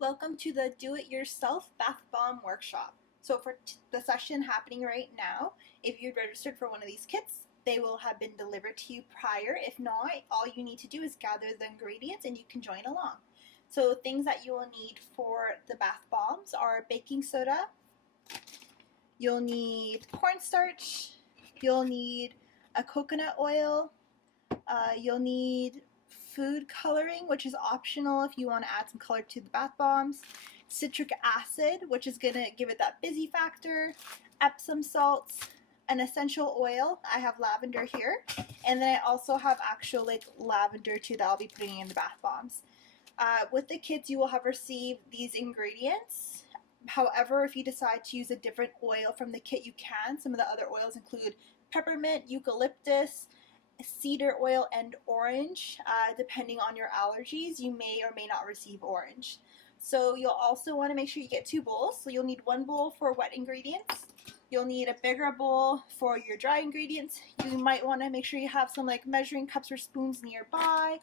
Welcome to the Do-It-Yourself Bath Bomb Workshop. So for the session happening right now, if you've registered for one of these kits, they will have been delivered to you prior. If not, all you need to do is gather the ingredients and you can join along. So things that you will need for the bath bombs are baking soda, you'll need cornstarch, you'll need a coconut oil, you'll need food coloring, which is optional if you want to add some color to the bath bombs, citric acid, which is going to give it that busy factor, Epsom salts, an essential oil. I have lavender here, and then I also have actual lavender too that I'll be putting in the bath bombs. With the kits, you will have received these ingredients. However, if you decide to use a different oil from the kit, you can. Some of the other oils include peppermint, eucalyptus, cedar oil, and orange. Depending on your allergies, you may or may not receive orange. So you'll also want to make sure you get 2 bowls. So you'll need 1 bowl for wet ingredients. You'll need a bigger bowl for your dry ingredients. You might want to make sure you have some measuring cups or spoons nearby.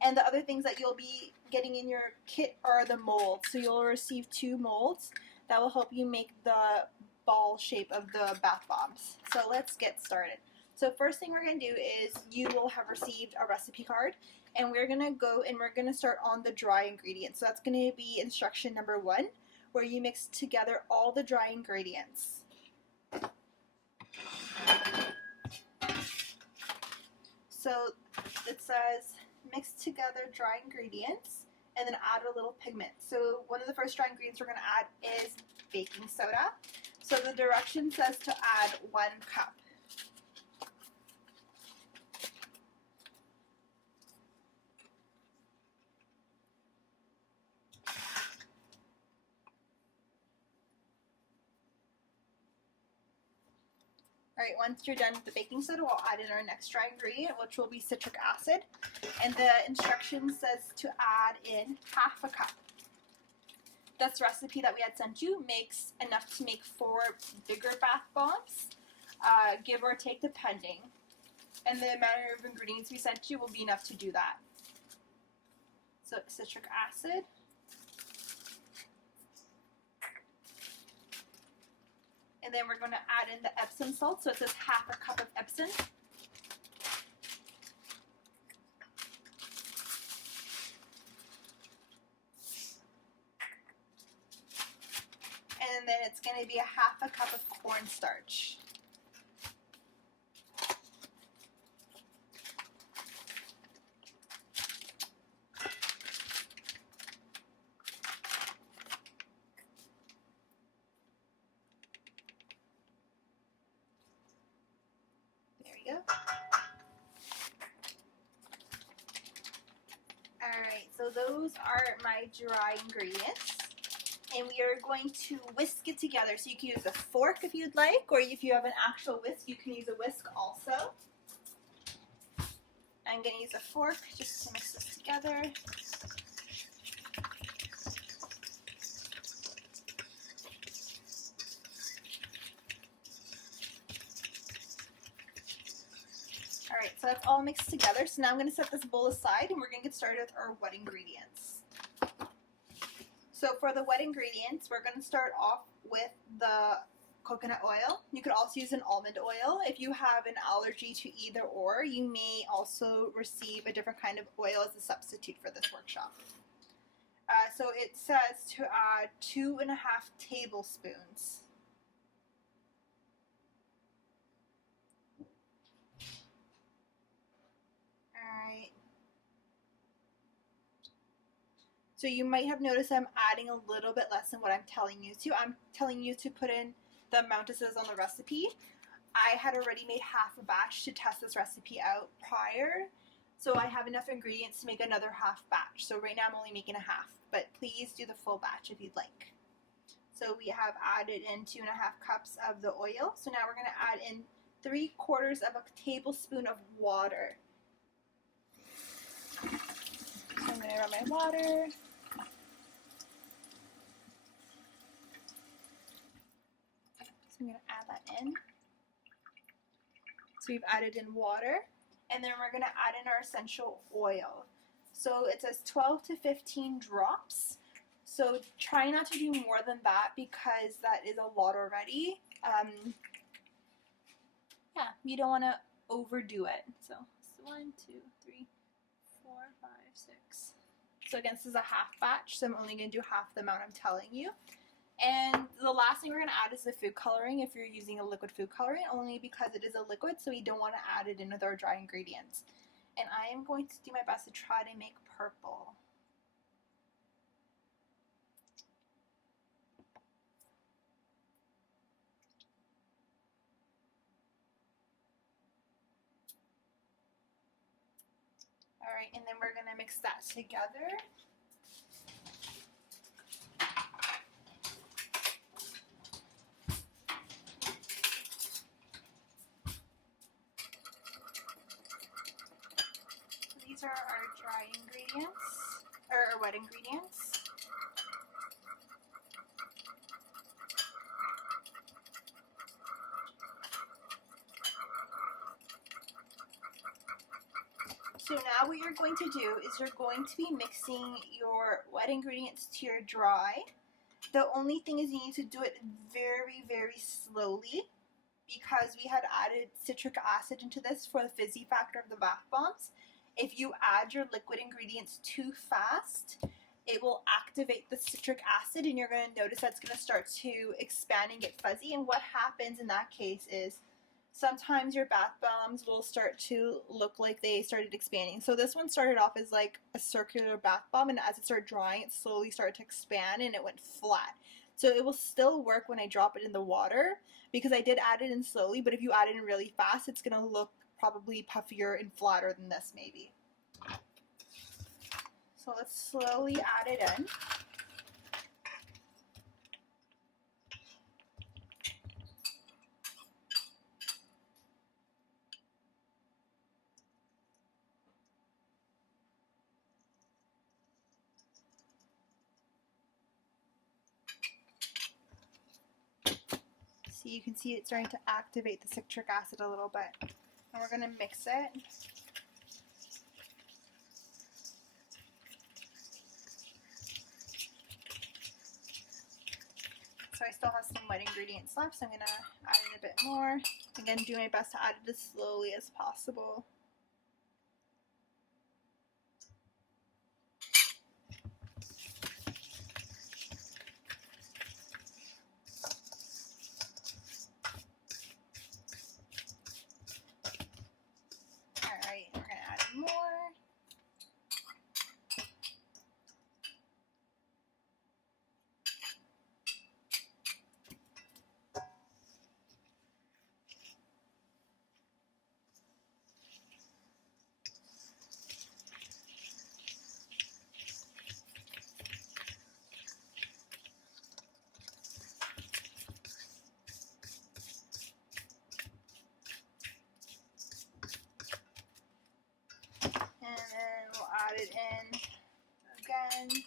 And the other things that you'll be getting in your kit are the molds. So you'll receive 2 molds that will help you make the ball shape of the bath bombs. So let's get started. So first thing we're going to do is you will have received a recipe card, and we're going to go and we're going to start on the dry ingredients. So that's going to be instruction number 1, where you mix together all the dry ingredients. So it says mix together dry ingredients and then add a little pigment. So one of the first dry ingredients we're going to add is baking soda. So the direction says to add 1 cup. Alright, once you're done with the baking soda, we'll add in our next dry ingredient, which will be citric acid. And the instruction says to add in half a cup. This recipe that we had sent you makes enough to make 4 bigger bath bombs, give or take depending. And the amount of ingredients we sent you will be enough to do that. So citric acid. And then we're going to add in the Epsom salt. So it says half a cup of Epsom. And then it's going to be a half a cup of cornstarch. There we go. Alright, so those are my dry ingredients. And we are going to whisk it together. So you can use a fork if you'd like, or if you have an actual whisk, you can use a whisk also. I'm going to use a fork just to mix this together. Alright, so that's all mixed together. So now I'm going to set this bowl aside and we're going to get started with our wet ingredients. So for the wet ingredients, we're going to start off with the coconut oil. You could also use an almond oil. If you have an allergy to either or, you may also receive a different kind of oil as a substitute for this workshop. So it says to add 2.5 tablespoons. Alright. So you might have noticed I'm adding a little bit less than what I'm telling you to. I'm telling you to put in the amount it says on the recipe. I had already made half a batch to test this recipe out prior, so I have enough ingredients to make another half batch. So right now I'm only making a half, but please do the full batch if you'd like. So we have added in 2.5 cups of the oil. So now we're going to add in 3/4 of a tablespoon of water. So I'm going to run my water. I'm going to add that in. So we've added in water, and then we're going to add in our essential oil. So it says 12 to 15 drops. So try not to do more than that because that is a lot already. Yeah, you don't want to overdo it. So 1, 2, 3, 4, 5, 6. So again, this is a half batch, so I'm only going to do half the amount I'm telling you. And the last thing we're going to add is the food coloring if you're using a liquid food coloring, only because it is a liquid, so we don't want to add it in with our dry ingredients. And I am going to do my best to try to make purple. Alright, and then we're going to mix that together. These are our dry ingredients, or our wet ingredients. So now what you're going to do is you're going to be mixing your wet ingredients to your dry. The only thing is you need to do it very, very slowly because we had added citric acid into this for the fizzy factor of the bath bombs. If you add your liquid ingredients too fast, it will activate the citric acid and you're going to notice that's going to start to expand and get fuzzy. And what happens in that case is sometimes your bath bombs will start to look like they started expanding. So this one started off as like a circular bath bomb, and as it started drying, it slowly started to expand and it went flat. So it will still work when I drop it in the water because I did add it in slowly, but if you add it in really fast, it's going to look probably puffier and flatter than this maybe. So let's slowly add it in. So you can see it's starting to activate the citric acid a little bit. And we're going to mix it. So I still have some wet ingredients left, so I'm going to add in a bit more. Again, do my best to add it as slowly as possible. Alright, we're going to add more. And then we'll add it in again.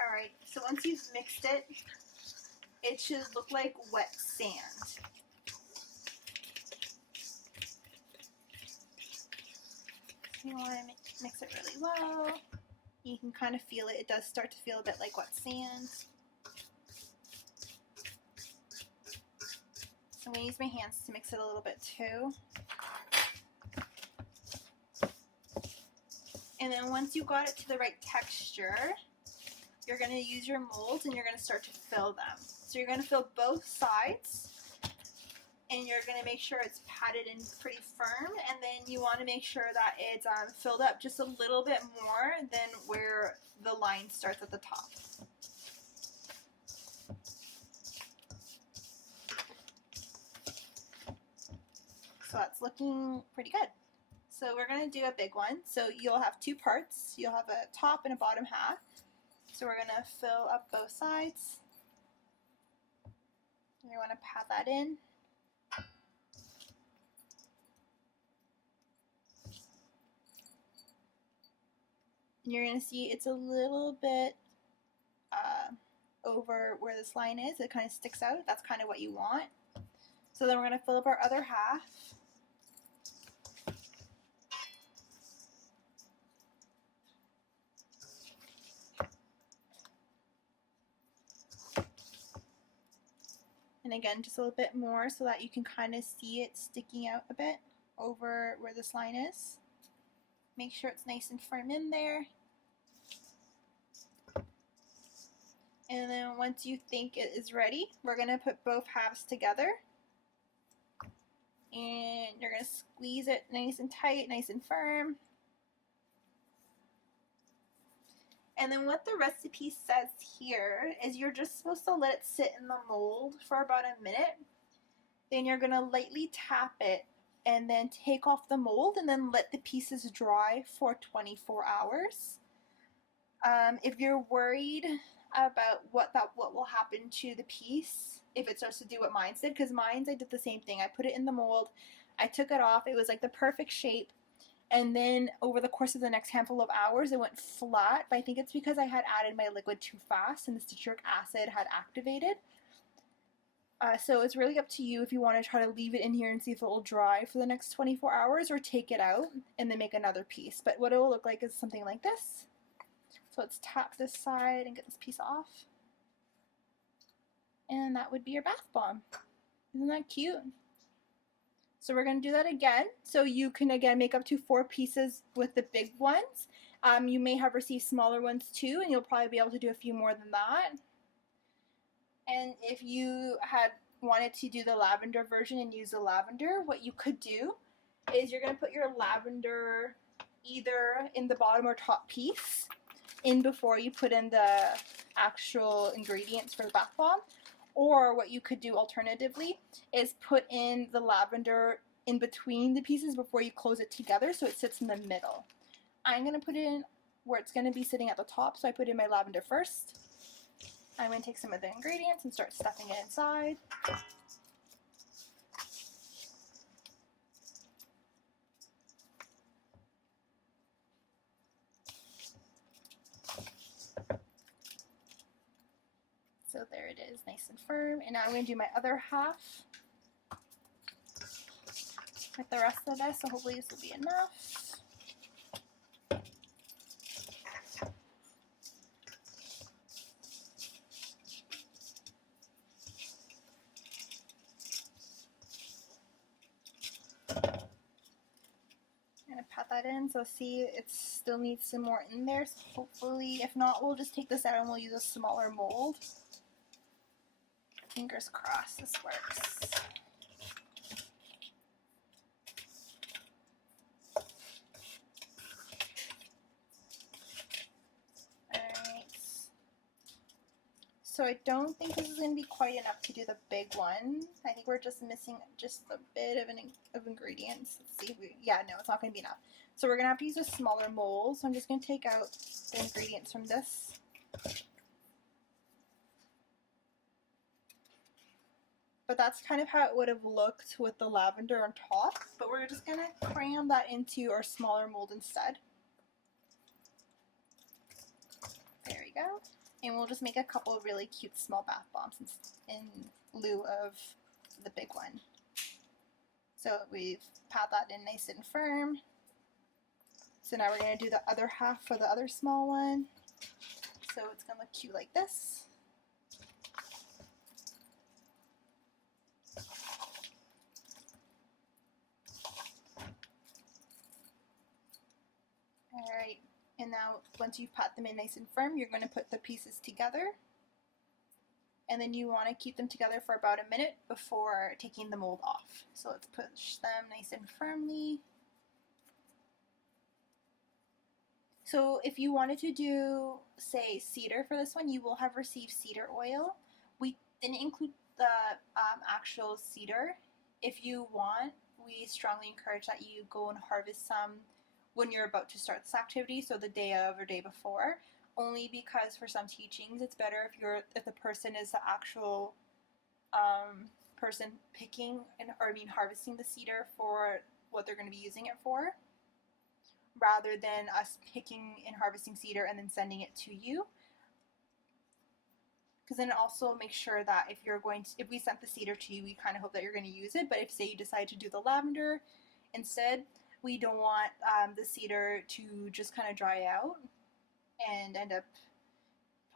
Alright, so once you've mixed it, it should look like wet sand. You want to mix it really well. You can kind of feel it. It does start to feel a bit like wet sand. So I'm going to use my hands to mix it a little bit too. And then once you got it to the right texture, you're going to use your molds and you're going to start to fill them. So you're going to fill both sides. And you're going to make sure it's patted in pretty firm, and then you want to make sure that it's filled up just a little bit more than where the line starts at the top. So that's looking pretty good. So we're going to do a big one. So you'll have two parts. You'll have a top and a bottom half. So we're going to fill up both sides. And you want to pat that in. And you're going to see it's a little bit over where this line is. It kind of sticks out. That's kind of what you want. So then we're going to fill up our other half. And again, just a little bit more so that you can kind of see it sticking out a bit over where this line is. Make sure it's nice and firm in there. And then once you think it is ready, we're going to put both halves together. And you're going to squeeze it nice and tight, nice and firm. And then what the recipe says here is you're just supposed to let it sit in the mold for about a minute. Then you're going to lightly tap it and then take off the mold and then let the pieces dry for 24 hours. If you're worried about what will happen to the piece if it starts to do what mine did, because mine, I did the same thing. I put it in the mold, I took it off, it was like the perfect shape, and then over the course of the next handful of hours it went flat. But I think it's because I had added my liquid too fast and the citric acid had activated. So it's really up to you if you want to try to leave it in here and see if it will dry for the next 24 hours or take it out and then make another piece. But what it will look like is something like this. So let's tap this side and get this piece off. And that would be your bath bomb. Isn't that cute? So we're going to do that again. So you can again make up to 4 pieces with the big ones. You may have received smaller ones too, and you'll probably be able to do a few more than that. And if you had wanted to do the lavender version and use the lavender, what you could do is you're going to put your lavender either in the bottom or top piece in before you put in the actual ingredients for the bath bomb. Or what you could do alternatively is put in the lavender in between the pieces before you close it together so it sits in the middle. I'm going to put it in where it's going to be sitting at the top, so I put in my lavender first. I'm going to take some of the ingredients and start stuffing it inside. So there it is, nice and firm. And now I'm going to do my other half with the rest of this, so hopefully this will be enough. I'm going to pat that in, so see it still needs some more in there, so hopefully, if not, we'll just take this out and we'll use a smaller mold. Fingers crossed this works. Alright. So I don't think this is going to be quite enough to do the big one. I think we're just missing just a bit of ingredients. Let's see if we, yeah, no, it's not going to be enough. So we're going to have to use a smaller mold. So I'm just going to take out the ingredients from this. But that's kind of how it would have looked with the lavender on top. But we're just going to cram that into our smaller mold instead. There we go. And we'll just make a couple of really cute small bath bombs in lieu of the big one. So we've pat that in nice and firm. So now we're going to do the other half for the other small one. So it's going to look cute like this. Alright, and now once you've pat them in nice and firm, you're going to put the pieces together. And then you want to keep them together for about a minute before taking the mold off. So let's push them nice and firmly. So if you wanted to do, say, cedar for this one, you will have received cedar oil. We didn't include the actual cedar. If you want, we strongly encourage that you go and harvest some when you're about to start this activity, so the day of or day before, only because for some teachings it's better if the person is the actual person picking harvesting the cedar for what they're going to be using it for, rather than us picking and harvesting cedar and then sending it to you. because then it also makes sure that if you're going to, if we sent the cedar to you, we kind of hope that you're going to use it. But if, say, you decide to do the lavender instead, we don't want the cedar to just kind of dry out and end up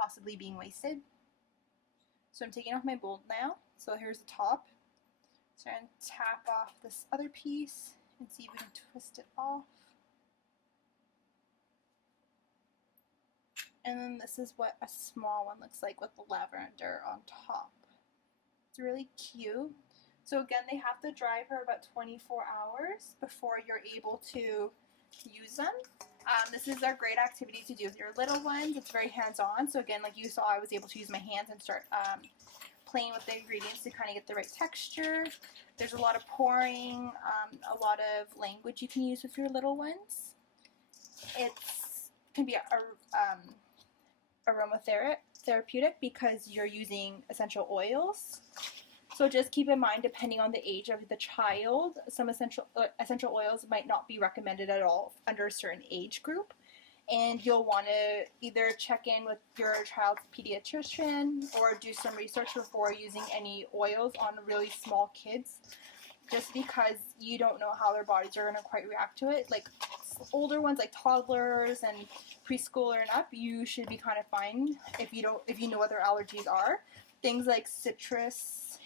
possibly being wasted. So I'm taking off my bolt now. So here's the top. So I'm going to tap off this other piece and see if we can twist it off. And then this is what a small one looks like with the lavender on top. It's really cute. So again, they have to dry for about 24 hours before you're able to use them. This is a great activity to do with your little ones. It's very hands-on. So again, like you saw, I was able to use my hands and start playing with the ingredients to kind of get the right texture. There's a lot of pouring, a lot of language you can use with your little ones. It can be aromatherapeutic because you're using essential oils. So just keep in mind, depending on the age of the child, some essential oils might not be recommended at all under a certain age group. And you'll want to either check in with your child's pediatrician or do some research before using any oils on really small kids, just because you don't know how their bodies are going to quite react to it. Like older ones, like toddlers and preschooler and up, you should be kind of fine if you know what their allergies are. Things like citrus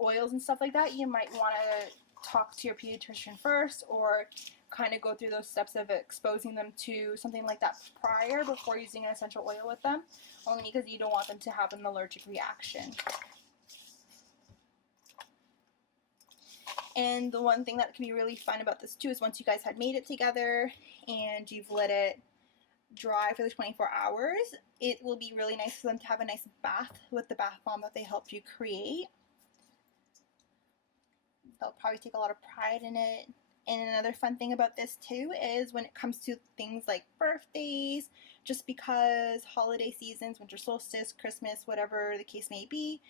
oils and stuff like that, you might want to talk to your pediatrician first, or kind of go through those steps of exposing them to something like that prior before using an essential oil with them, only because you don't want them to have an allergic reaction. And the one thing that can be really fun about this too is once you guys had made it together and you've let it dry for the 24 hours, it will be really nice for them to have a nice bath with the bath bomb that they helped you create. They'll probably take a lot of pride in it. And another fun thing about this too is when it comes to things like birthdays, just because holiday seasons, winter solstice, Christmas, whatever the case may be,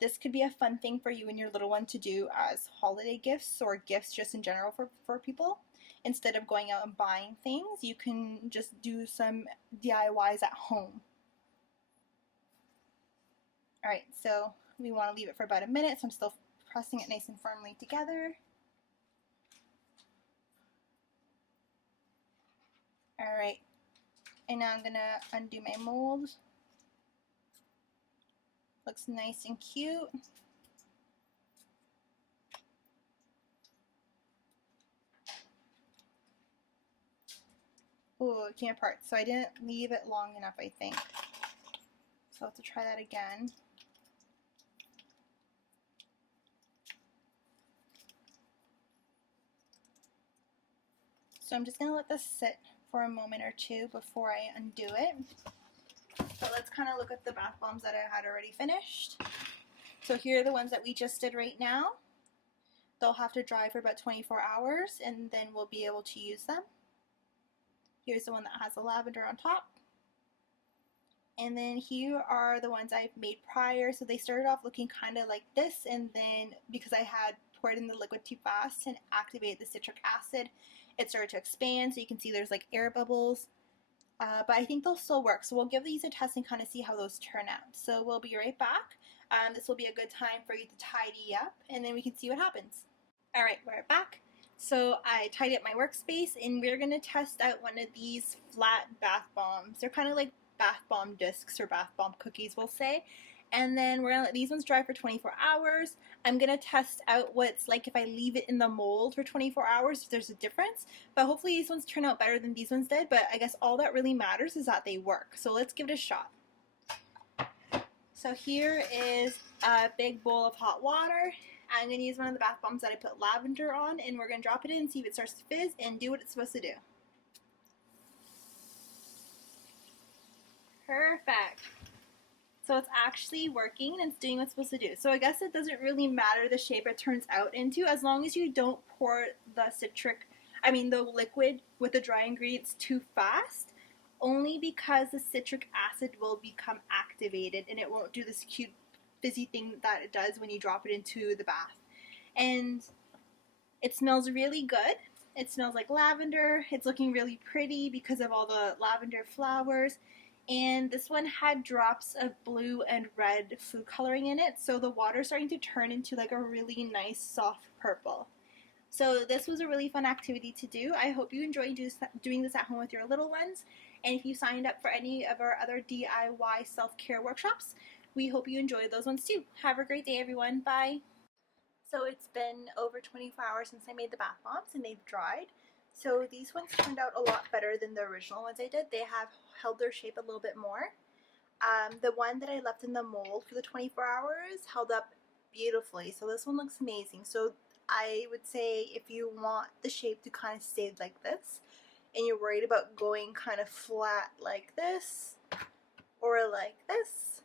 this could be a fun thing for you and your little one to do as holiday gifts or gifts just in general for people. Instead of going out and buying things, you can just do some DIYs at home. Alright, so we want to leave it for about a minute, so I'm still pressing it nice and firmly together. Alright, and now I'm going to undo my mold. Looks nice and cute. Ooh, it came apart, so I didn't leave it long enough, I think. So I'll have to try that again. So I'm just going to let this sit for a moment or two before I undo it. So let's kind of look at the bath bombs that I had already finished. So here are the ones that we just did right now. They'll have to dry for about 24 hours and then we'll be able to use them. Here's the one that has the lavender on top. And then here are the ones I've made prior. So they started off looking kind of like this, and then because I had poured in the liquid too fast and activated the citric acid, it started to expand. So you can see there's like air bubbles. But I think they'll still work. So we'll give these a test and kind of see how those turn out. So we'll be right back. This will be a good time for you to tidy up, and then we can see what happens. Alright, we're back. So I tidied up my workspace, and we're going to test out one of these flat bath bombs. They're kind of like bath bomb discs or bath bomb cookies, we'll say. And then we're going to let these ones dry for 24 hours. I'm going to test out what it's like if I leave it in the mold for 24 hours, if there's a difference. But hopefully these ones turn out better than these ones did. But I guess all that really matters is that they work. So let's give it a shot. So here is a big bowl of hot water. I'm going to use one of the bath bombs that I put lavender on, and we're going to drop it in and see if it starts to fizz and do what it's supposed to do. Perfect. So it's actually working and it's doing what it's supposed to do. So I guess it doesn't really matter the shape it turns out into, as long as you don't pour the liquid with the dry ingredients too fast, only because the citric acid will become activated and it won't do this cute fizzy thing that it does when you drop it into the bath. And it smells really good. It smells like lavender. It's looking really pretty because of all the lavender flowers. And this one had drops of blue and red food coloring in it, so the water's starting to turn into like a really nice soft purple. So this was a really fun activity to do. I hope you enjoyed doing this at home with your little ones. And if you signed up for any of our other DIY self-care workshops, we hope you enjoyed those ones too. Have a great day, everyone. Bye. So it's been over 24 hours since I made the bath bombs and they've dried. So these ones turned out a lot better than the original ones I did. They have held their shape a little bit more. The one that I left in the mold for the 24 hours held up beautifully. So this one looks amazing. So I would say if you want the shape to kind of stay like this and you're worried about going kind of flat like this or like this,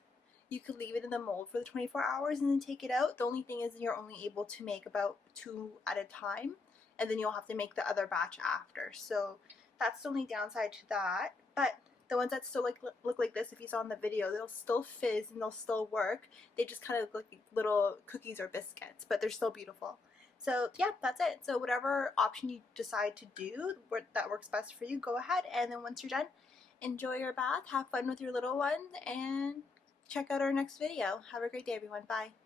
you could leave it in the mold for the 24 hours and then take it out. The only thing is you're only able to make about 2 at a time, and then you'll have to make the other batch after. So that's the only downside to that. But the ones that still look like this, if you saw in the video, they'll still fizz and they'll still work. They just kind of look like little cookies or biscuits, but they're still beautiful. So yeah, that's it. So whatever option you decide to do that works best for you, go ahead. And then once you're done, enjoy your bath, have fun with your little ones, and check out our next video. Have a great day, everyone. Bye.